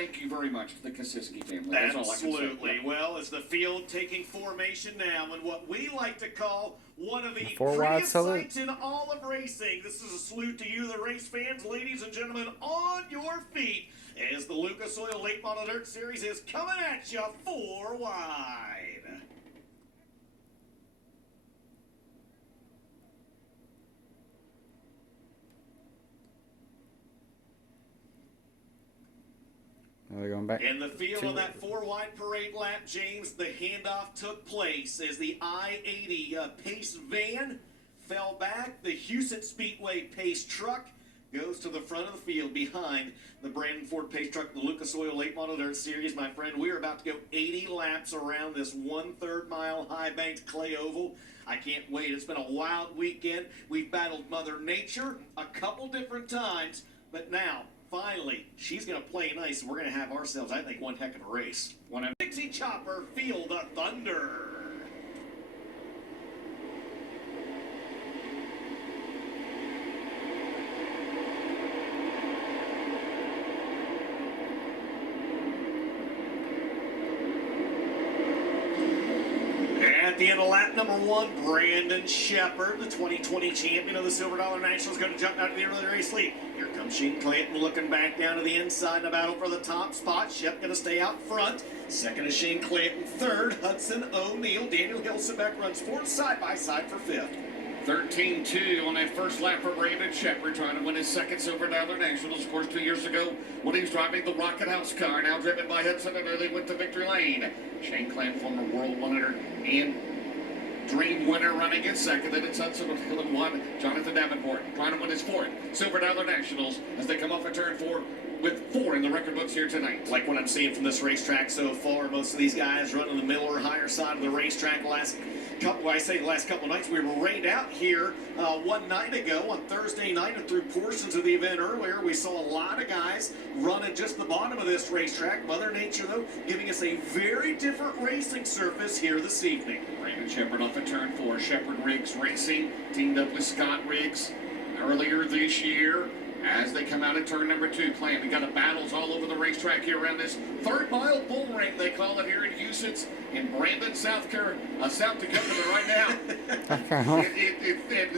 thank you very much to the Kosiski family. That's Absolutely. Well, as the field taking formation now in what we like to call one of the prettiest sights in all of racing. This is a salute to you, the race fans. Ladies and gentlemen, on your feet as the Lucas Oil Late Model Dirt Series is coming at you 4 wide. Are they going back? In the field on that 4 wide parade lap, James, the handoff took place as the I-80 Pace van fell back. The Houston Speedway Pace truck goes to the front of the field behind the Brandon Ford Pace truck, the Lucas Oil Late Model Dirt Series. My friend, we are about to go 80 laps around this 1/3 mile high banked clay oval. I can't wait. It's been a wild weekend. We've battled Mother Nature a couple different times, but now, finally, she's going to play nice, and we're going to have ourselves, I think, one heck of a race. One of Dixie Chopper, Feel the Thunder. At the end of lap number 1, Brandon Sheppard, the 2020 champion of the Silver Dollar National, is going to jump out to the end of the race lead. Here comes Shane Clanton looking back down to the inside in the battle for the top spot. Shep going to stay out front. Second is Shane Clanton. Third, Hudson O'Neal. Daniel Hilsenbeck runs fourth, side by side for fifth. 13-2 on that first lap for Brandon Sheppard, trying to win his second Silver Dollar Nationals. Of course, 2 years ago when he was driving the Rocket House car, now driven by Hudson O'Neal, they went to victory lane. Shane Clanton, former World 100 and Dream winner, running in second. Then it's Hudson O'Neal in 1. Jonathan Davenport trying to win his 4th Silver Dollar Nationals as they come off a turn 4 with 4 in the record books here tonight. Like what I'm seeing from this racetrack so far, most of these guys running the middle or higher side of the racetrack. The last couple of nights, we were rained out here one night ago on Thursday night, and through portions of the event earlier, we saw a lot of guys running just the bottom of this racetrack. Mother Nature, though, giving us a very different racing surface here this evening. Brandon Sheppard off at turn 4. Sheppard Riggs Racing teamed up with Scott Riggs earlier this year. As they come out of turn number 2, Clanton, we got battles all over the racetrack here around this 3rd mile bull ring, they call it here in Houston, in Brandon, South Dakota right now.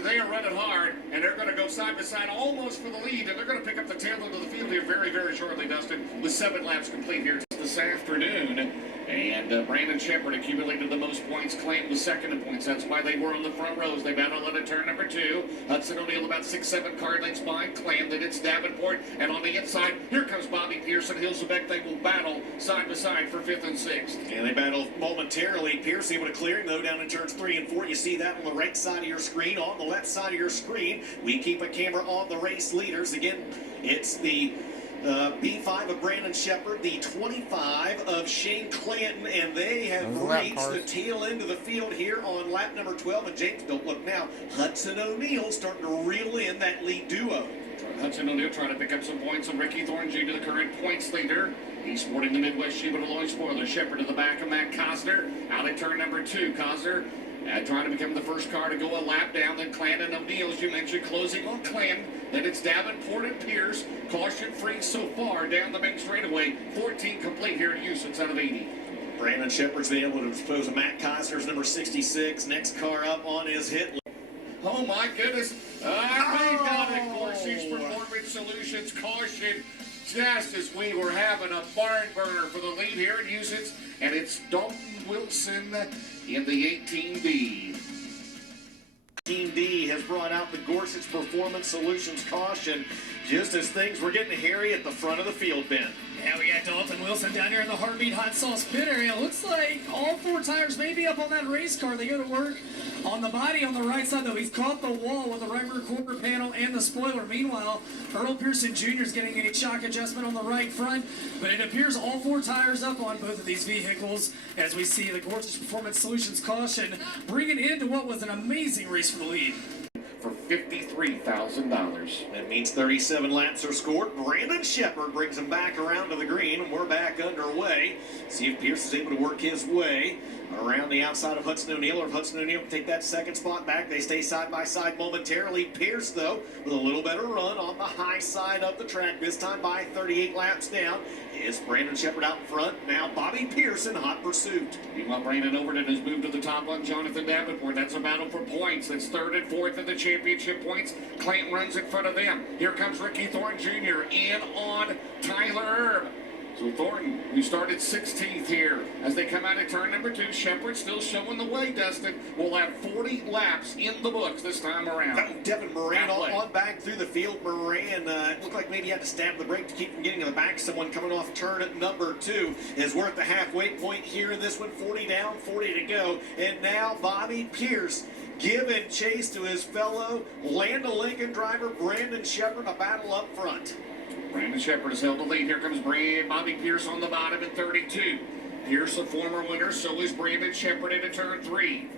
They are running hard, and they're going to go side by side almost for the lead, and they're going to pick up the tail end of the field here very, very shortly, Dustin, with 7 laps complete here this afternoon. And Brandon Sheppard accumulated the most points. Clanton was second in points. That's why they were on the front rows. They battled on at turn number 2. Hudson O'Neal about 6-7 car lengths behind Clanton. Then it's Davenport. And on the inside, here comes Bobby Pearson. Hilsenbeck. They will battle side by side for 5th and 6th. And they battle momentarily. Pierce able to clear him, though, down in turns 3 and 4. You see that on the right side of your screen. On the left side of your screen, we keep a camera on the race leaders. Again, it's the B5 of Brandon Sheppard, the 25 of Shane Clanton, and they have reached the tail end of the field here on lap number 12. And James, don't look now, Hudson O'Neal starting to reel in that lead duo. Hudson O'Neal trying to pick up some points on Ricky Thorne Jr., the current points leader. He's sporting the Midwest Sheba Deloitte spoiler. Sheppard to the back of Matt Cosner. Out at turn number 2, Cosner trying to become the first car to go a lap down. Then Clanton O'Neal, as you mentioned, closing on Clanton. Then it's Davenport and Pierce. Caution free so far down the main straightaway. 14 complete here at Houston out of 80. Brandon Sheppard's been able to dispose of Matt Cosner's number 66. Next car up on his hit. Oh my goodness. We've got it. Gorsuch Performance Solutions caution. Just as we were having a barn burner for the lead here at Houston. And it's Dalton Wilson in the 18B. 18D has brought out the Gorsuch Performance Solutions caution just as things were getting hairy at the front of the field, Ben. Yeah, we got Dalton Wilson down here in the Heartbeat Hot Sauce pit area. Looks like all 4 tires may be up on that race car. They go to work on the body on the right side, though. He's caught the wall with the right rear quarter panel and the spoiler. Meanwhile, Earl Pearson Jr. is getting a shock adjustment on the right front, but it appears all 4 tires up on both of these vehicles as we see the Gorsuch Performance Solutions caution bringing into what was an amazing race for the lead. For $53,000. That means 37 laps are scored. Brandon Sheppard brings him back around to the green, and we're back underway. See if Pierce is able to work his way around the outside of Hudson O'Neal, or if Hudson O'Neal can take that second spot back. They stay side by side momentarily. Pierce, though, with a little better run on the high side of the track, this time by 38 laps down. Is Brandon Sheppard out in front. Now Bobby Pierce in hot pursuit. Meanwhile, Brandon Overton has moved to the top on Jonathan Davenport. That's a battle for points. That's third and fourth in the championship points. Clayton runs in front of them. Here comes Ricky Thornton Jr. in on Tyler Erb. So Thornton, who started 16th here, as they come out of turn number 2, Sheppard still showing the way, Dustin. Will have 40 laps in the books this time around. Devin Moran on back through the field. Moran looked like maybe he had to stab the brake to keep from getting in the back. Someone coming off turn at number 2 is worth the halfway point here in this one. 40 down, 40 to go. And now Bobby Pierce giving chase to his fellow Land O'Lincoln driver Brandon Sheppard. A battle up front. Brandon Sheppard has held the lead. Here comes Bobby Pierce on the bottom at 32. Pierce, a former winner, so is Brandon Sheppard into turn 3.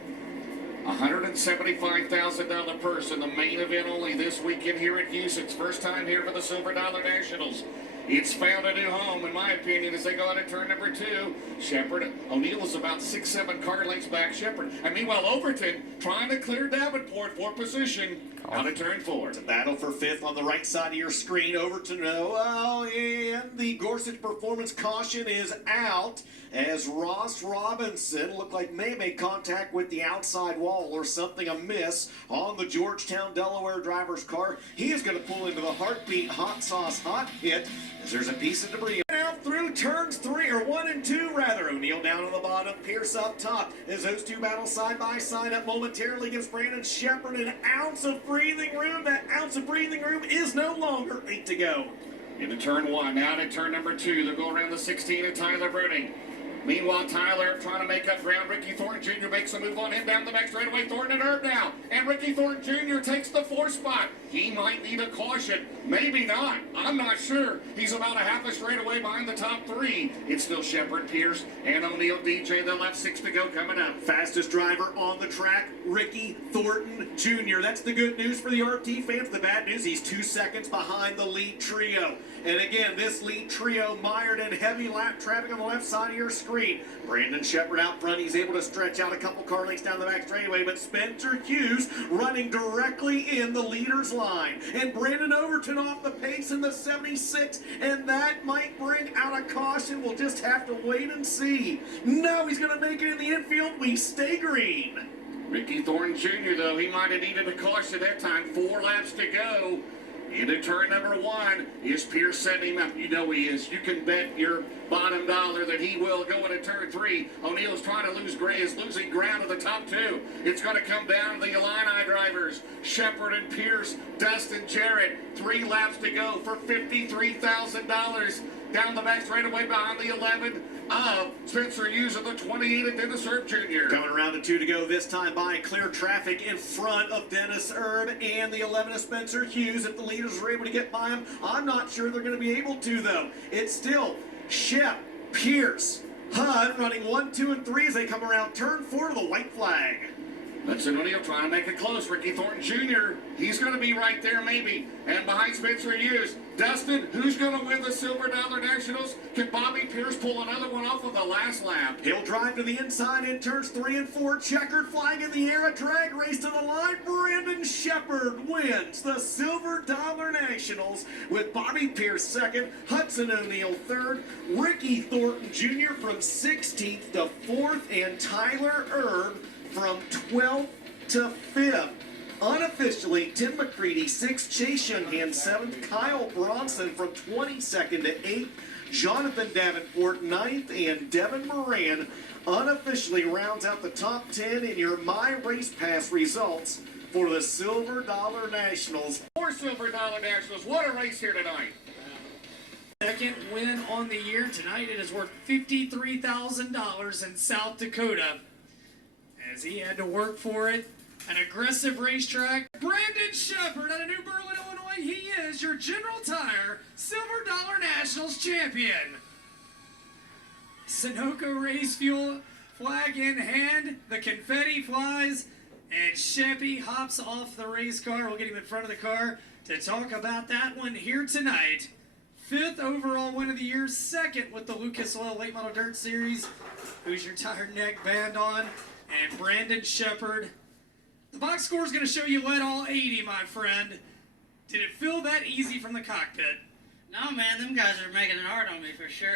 $175,000 purse in the main event only this weekend here at Houston. First time here for the Silver Dollar Nationals. It's found a new home, in my opinion, as they go out of turn number 2. Sheppard, O'Neal is about 6-7 car lengths back Sheppard. And meanwhile, Overton trying to clear Davenport for position out of turn 4. It's a battle for 5th on the right side of your screen. Overton, and the Gorsuch Performance caution is out as Ross Robinson looked like may make contact with the outside wall or something amiss on the Georgetown, Delaware driver's car. He is going to pull into the Heartbeat Hot Sauce Hot Hit as there's a piece of debris out through turns 1 and 2 rather. O'Neal down on the bottom, Pierce up top as those two battle side by side. Up momentarily gives Brandon Sheppard an ounce of breathing room. That ounce of breathing room is no longer. 8 to go. Into turn 1, out at turn number 2. They'll go around the 16 of Tyler Bruning. Meanwhile, Tyler trying to make up ground. Ricky Thornton Jr. makes a move on him down the back straightaway. Thornton and Erb now. And Ricky Thornton Jr. takes the 4th spot. He might need a caution. Maybe not. I'm not sure. He's about a half a straightaway behind the top 3. It's still Sheppard, Pierce, and O'Neal DJ. They'll have 6 to go coming up. Fastest driver on the track, Ricky Thornton Jr. That's the good news for the RT fans. The bad news, he's 2 seconds behind the lead trio. And again, this lead trio mired in heavy lap traffic on the left side of your screen. Brandon Sheppard out front. He's able to stretch out a couple car lengths down the back straightaway, but Spencer Hughes running directly in the leader's line. And Brandon Overton off the pace in the 76, and that might bring out a caution. We'll just have to wait and see. No, he's going to make it in the infield. We stay green. Ricky Thornton Jr., though, he might have needed a caution that time. 4 laps to go. Into turn number 1. Is Pierce setting him up? You know he is. You can bet your bottom dollar that he will go into turn 3. O'Neal's trying to losing ground at the top 2. It's going to come down to the Illini drivers. Sheppard and Pierce, Dustin Jarrett. 3 laps to go for $53,000. Down the back straightaway behind the 11 of Spencer Hughes of the 28 of Dennis Erb Jr. Coming around to 2 to go this time by clear traffic in front of Dennis Erb and the 11 of Spencer Hughes. If the leaders are able to get by him, I'm not sure they're going to be able to, though. It's still Shep, Pierce, Hud running 1, 2, and 3 as they come around turn 4 to the white flag. Hudson O'Neal trying to make it close. Ricky Thornton Jr., he's going to be right there maybe. And behind Spencer Hughes, Dustin, who's going to win the Silver Dollar Nationals? Can Bobby Pierce pull another one off of the last lap? He'll drive to the inside in turns 3 and 4. Checkered flag in the air. A drag race to the line. Brandon Sheppard wins the Silver Dollar Nationals with Bobby Pierce second, Hudson O'Neal third, Ricky Thornton Jr. from 16th to 4th, and Tyler Erb from 12th to 5th. Unofficially, Tim McCready 6th, Chase Younghand 7th, Kyle Bronson from 22nd to 8th, Jonathan Davenport 9th, and Devin Moran unofficially rounds out the top 10 in your My Race Pass results for the Silver Dollar Nationals. 4 Silver Dollar Nationals. What a race here tonight. Second win on the year. Tonight it is worth $53,000 in South Dakota, as he had to work for it. An aggressive racetrack. Brandon Sheppard out of New Berlin, Illinois. He is your General Tire Silver Dollar Nationals champion. Sunoco race fuel flag in hand. The confetti flies, and Sheppy hops off the race car. We'll get him in front of the car to talk about that one here tonight. 5th overall win of the year, 2nd with the Lucas Oil Late Model Dirt Series. Hoosier Tire neck band on, and Brandon Shepard. The box score is going to show you led all 80, my friend. Did it feel that easy from the cockpit? No, man, them guys are making it hard on me for sure.